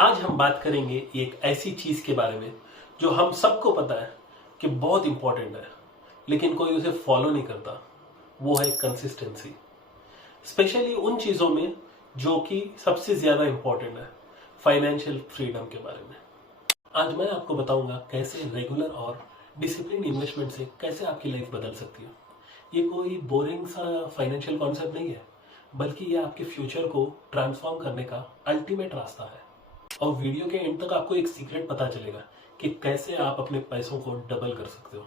आज हम बात करेंगे एक ऐसी चीज के बारे में जो हम सबको पता है कि बहुत इंपॉर्टेंट है, लेकिन कोई उसे फॉलो नहीं करता। वो है कंसिस्टेंसी। स्पेशली उन चीजों में जो कि सबसे ज्यादा इंपॉर्टेंट है, फाइनेंशियल फ्रीडम के बारे में। आज मैं आपको बताऊंगा कैसे रेगुलर और डिसिप्लिन इन्वेस्टमेंट से कैसे आपकी लाइफ बदल सकती है। ये कोई बोरिंग सा फाइनेंशियल कॉन्सेप्ट नहीं है, बल्कि ये आपके फ्यूचर को ट्रांसफॉर्म करने का अल्टीमेट रास्ता है। और वीडियो के एंड तक आपको एक सीक्रेट पता चलेगा कि कैसे आप अपने पैसों को डबल कर सकते हो।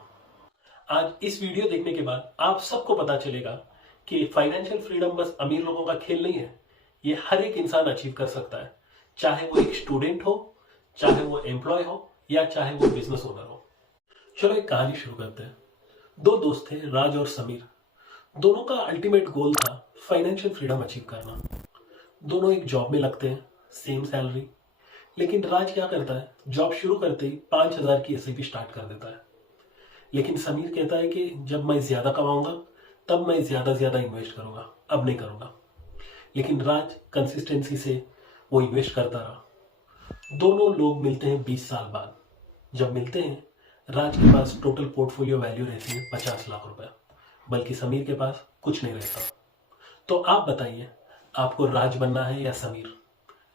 आज इस वीडियो देखने के बाद आप सबको पता चलेगा कि फाइनेंशियल फ्रीडम बस अमीर लोगों का खेल नहीं है। ये हर एक इंसान अचीव कर सकता है, चाहे वो एक स्टूडेंट हो, चाहे वो एम्प्लॉय हो, या चाहे वो बिजनेस ओनर हो। चलो एक कहानी शुरू करते हैं। दो दोस्त थे, राज और समीर। दोनों का अल्टीमेट गोल था फाइनेंशियल फ्रीडम अचीव करना। दोनों एक जॉब में लगते हैं, सेम सैलरी। लेकिन राज क्या करता है, जॉब शुरू करते ही 5,000 की एसआईपी स्टार्ट कर देता है। लेकिन समीर कहता है कि जब मैं ज्यादा कमाऊंगा तब मैं ज्यादा ज्यादा इन्वेस्ट करूंगा, अब नहीं करूंगा। लेकिन राज कंसिस्टेंसी से वो इन्वेस्ट करता रहा। दोनों लोग मिलते हैं 20 साल बाद। जब मिलते हैं, राज के पास टोटल पोर्टफोलियो वैल्यू रहती है 50 लाख रुपए, बल्कि समीर के पास कुछ नहीं रहता। तो आप बताइए, आपको राज बनना है या समीर?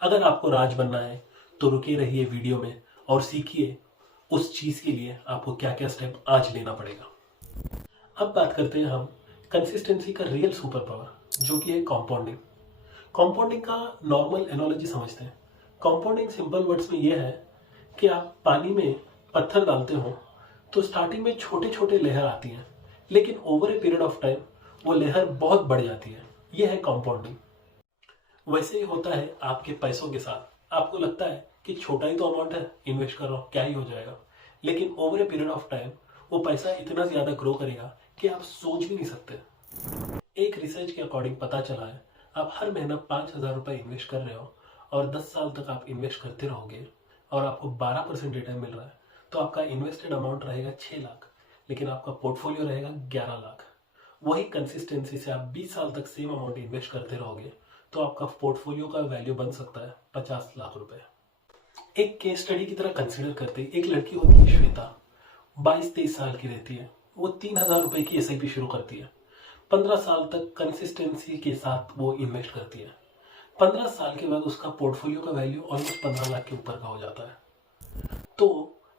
अगर आपको राज बनना है तो रुके रहिए वीडियो में और सीखिए उस चीज के लिए आपको क्या क्या स्टेप आज लेना पड़ेगा। अब बात करते हैं हम कंसिस्टेंसी का रियल सुपर पावर, जो कि है कंपाउंडिंग। कंपाउंडिंग का नॉर्मल एनालॉजी समझते हैं। कंपाउंडिंग सिंपल वर्ड्स में यह है कि आप पानी में पत्थर डालते हो तो स्टार्टिंग में छोटे छोटे लहर आती हैं, लेकिन over a period of time वो लहर बहुत बढ़ जाती है। यह है कंपाउंडिंग। वैसे ही होता है आपके पैसों के साथ। आपको लगता है कि छोटा ही तो अमाउंट है, इन्वेस्ट कर रहा हूं, क्या ही हो जाएगा। लेकिन over a period of time वो पैसा इतना ज्यादा ग्रो करेगा कि आप सोच भी नहीं सकते। एक रिसर्च के अकॉर्डिंग पता चला है, आप हर महीना 5,000 रुपए इन्वेस्ट कर रहे हो और 10 साल तक आप इन्वेस्ट करते रहोगे और आपको 12% रिटर्न मिल रहा है, तो आपका इन्वेस्टेड अमाउंट रहेगा 6 लाख, लेकिन आपका पोर्टफोलियो रहेगा 11 लाख। वही कंसिस्टेंसी से आप 20 साल तक सेम अमाउंट इन्वेस्ट करते रहोगे तो आपका पोर्टफोलियो का वैल्यू बन सकता है 50 लाख रुपए। एक केस स्टडी की तरह कंसीडर करते एक लड़की होती है श्वेता, 22-23 साल की रहती है। वो 3,000 रुपए की एसआईपी शुरू करती है। 15 साल तक कंसिस्टेंसी के साथ वो इन्वेस्ट करती है। 15 साल के बाद उसका पोर्टफोलियो का वैल्यू ऑलमोस्ट 15 लाख के ऊपर का हो जाता है। तो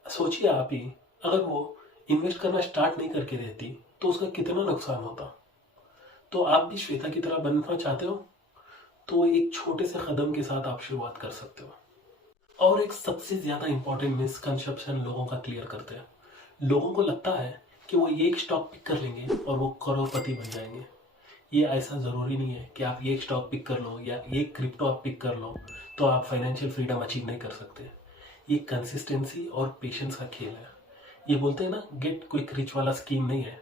सोचिए आप ही, अगर वो इन्वेस्ट करना स्टार्ट नहीं करके रहती तो उसका कितना नुकसान होता। तो आप भी श्वेता की तरह बनना चाहते हो तो एक छोटे से कदम के साथ आप शुरुआत कर सकते हो। और एक सबसे ज्यादा इंपॉर्टेंट मिसकंसेप्शन लोगों का क्लियर करते हैं। लोगों को लगता है कि वो एक स्टॉक पिक कर लेंगे और वो करोड़पति बन जाएंगे। ये ऐसा जरूरी नहीं है कि आप एक स्टॉक पिक कर लो या एक क्रिप्टो आप पिक कर लो तो आप फाइनेंशियल फ्रीडम अचीव नहीं कर सकते। ये कंसिस्टेंसी और पेशेंस का खेल है। ये बोलते हैं ना, गेट क्विक रिच वाला स्कीम नहीं है।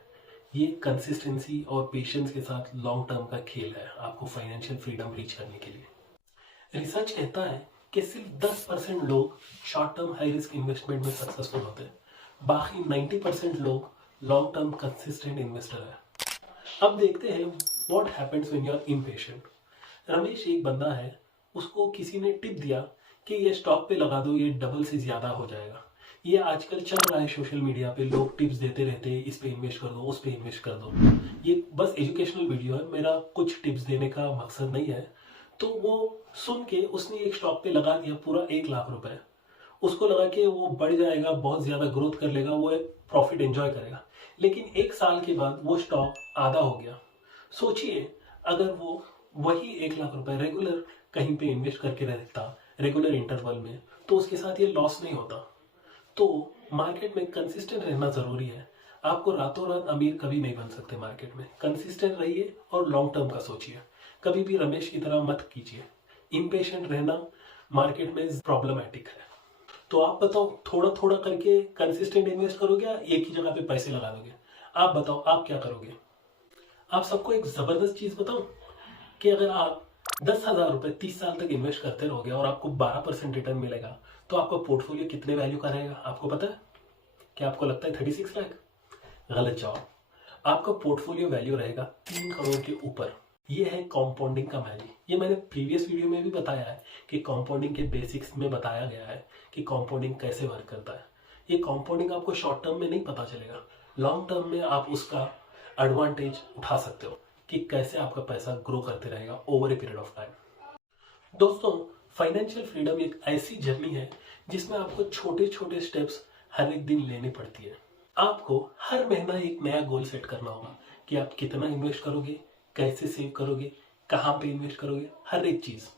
ये कंसिस्टेंसी और पेशेंस के साथ लॉन्ग टर्म का खेल है आपको फाइनेंशियल फ्रीडम रीच करने के लिए। रिसर्च कहता है कि सिर्फ 10% लोग short term high risk investment में सक्सेसफुल होते हैं, बाकी 90% लोग लॉन्ग टर्म कंसिस्टेंट इन्वेस्टर है। अब देखते हैं what happens when you are impatient. Ramesh एक बंदा है, उसको किसी ने टिप दिया कि ये स्टॉक पे लगा दो, ये डबल से ज्यादा हो जाएगा। ये आजकल चल रहा है सोशल मीडिया पे, लोग टिप्स देते रहते हैं, इस पे इन्वेस्ट कर दो, उस पे इन्वेस्ट कर दो। ये बस एजुकेशनल वीडियो है, मेरा कुछ टिप्स देने का मकसद नहीं है। तो वो सुन के उसने एक स्टॉक पे लगा दिया पूरा 1 लाख रुपए। उसको लगा कि वो बढ़ जाएगा, बहुत ज्यादा ग्रोथ कर लेगा, वो प्रॉफिट एंजॉय करेगा। लेकिन 1 साल के बाद वो स्टॉक आधा हो गया। सोचिए, अगर वो वही 1 लाख रुपए रेगुलर कहीं पे इन्वेस्ट करके रहता रेगुलर इंटरवल में, तो उसके साथ ये लॉस नहीं होता। तो मार्केट में कंसिस्टेंट रहना जरूरी है। आपको रातों रात अमीर कभी नहीं बन सकते। मार्केट में कंसिस्टेंट रहिए और लॉन्ग टर्म का सोचिए। कभी भी रमेश की तरह मत कीजिए। इम्पेशेंट रहना मार्केट में प्रॉब्लमैटिक है। तो आप बताओ, थोड़ा थोड़ा करके कंसिस्टेंट इन्वेस्ट करोगे या एक ही जगह पे पैसे लगा दोगे? आप बताओ, आप क्या करोगे? आप सबको एक जबरदस्त चीज बताऊं कि अगर आप 10,000 रुपए 30 साल तक इन्वेस्ट करते रहोगे और आपको 12% रिटर्न मिलेगा, तो आपका पोर्टफोलियो कितने वैल्यू का रहेगा आपको पता है? क्या आपको लगता है 36 लाख? गलत जवाब। आपका पोर्टफोलियो वैल्यू रहेगा 3 करोड़ के ऊपर। ये है कंपाउंडिंग का मैजिक। ये मैंने प्रीवियस वीडियो में भी बताया है कि कंपाउंडिंग के बेसिक्स में बताया गया है कि कंपाउंडिंग कैसे वर्क करता है। ये कंपाउंडिंग आपको शॉर्ट टर्म में नहीं पता चलेगा, लॉन्ग टर्म में आप उसका एडवांटेज उठा सकते हो कि कैसे आपका पैसा ग्रो करते रहेगा over a period of time. दोस्तों, फाइनेंशियल फ्रीडम एक ऐसी जर्नी है जिसमें आपको छोटे छोटे स्टेप्स हर एक दिन लेने पड़ती है। आपको हर महीना एक नया गोल सेट करना होगा कि आप कितना इन्वेस्ट करोगे, कैसे सेव करोगे, कहाँ पे इन्वेस्ट करोगे, हर एक चीज।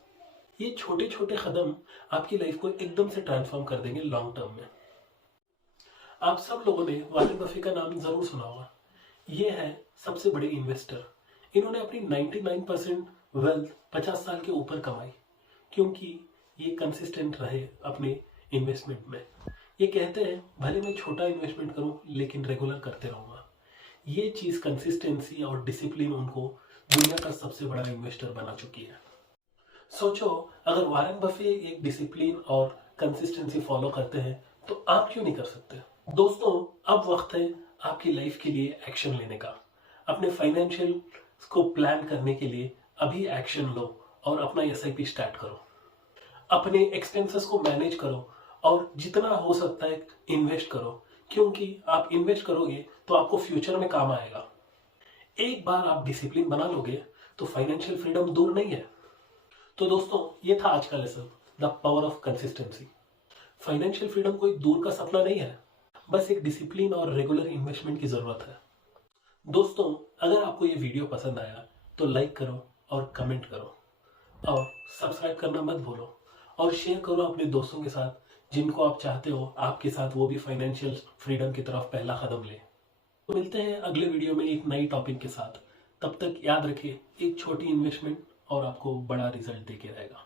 ये छोटे छोटे कदम आपकी लाइफ को एकदम से ट्रांसफॉर्म कर देंगे लॉन्ग टर्म में। आप सब लोगों ने वॉरेन बफे का नाम जरूर सुना होगा। ये है सबसे बड़े इन्वेस्टर। इन्होंने अपनी 99% वेल्थ 50 साल के ऊपर कमाई, क्योंकि ये कंसिस्टेंट रहे अपने इन्वेस्टमेंट में। ये कहते हैं भले मैं छोटा इन्वेस्टमेंट करूं लेकिन रेगुलर करते रहूंगा। ये चीज कंसिस्टेंसी और डिसिप्लिन उनको दुनिया का सबसे बड़ा इन्वेस्टर बना चुकी है। सोचो, अगर वॉरेन बफे एक डिसिप्लिन और कंसिस्टेंसी फॉलो करते हैं तो आप क्यों नहीं कर सकते। दोस्तों, अब वक्त है आपकी लाइफ के लिए एक्शन लेने का। अपने फाइनेंशियल को प्लान करने के लिए अभी एक्शन लो और अपना एसआईपी स्टार्ट करो। अपने एक्सपेंसेस को मैनेज करो और जितना हो सकता है इन्वेस्ट करो, क्योंकि आप इन्वेस्ट करोगे तो आपको फ्यूचर में काम आएगा। एक बार आप डिसिप्लिन बना लोगे तो फाइनेंशियल फ्रीडम दूर नहीं है। तो दोस्तों, ये था आज का lesson, the power of consistency. Financial freedom कोई दूर का सपना नहीं है, बस एक डिसिप्लिन और रेगुलर इन्वेस्टमेंट की जरूरत है। दोस्तों, अगर आपको ये वीडियो पसंद आया तो लाइक करो और कमेंट करो और सब्सक्राइब करना मत भूलो और शेयर करो अपने दोस्तों के साथ जिनको आप चाहते हो आपके साथ वो भी फाइनेंशियल फ्रीडम की तरफ पहला कदम ले। तो मिलते हैं अगले वीडियो में एक नई टॉपिक के साथ। तब तक याद रखिए, एक छोटी इन्वेस्टमेंट और आपको बड़ा रिजल्ट देके रहेगा।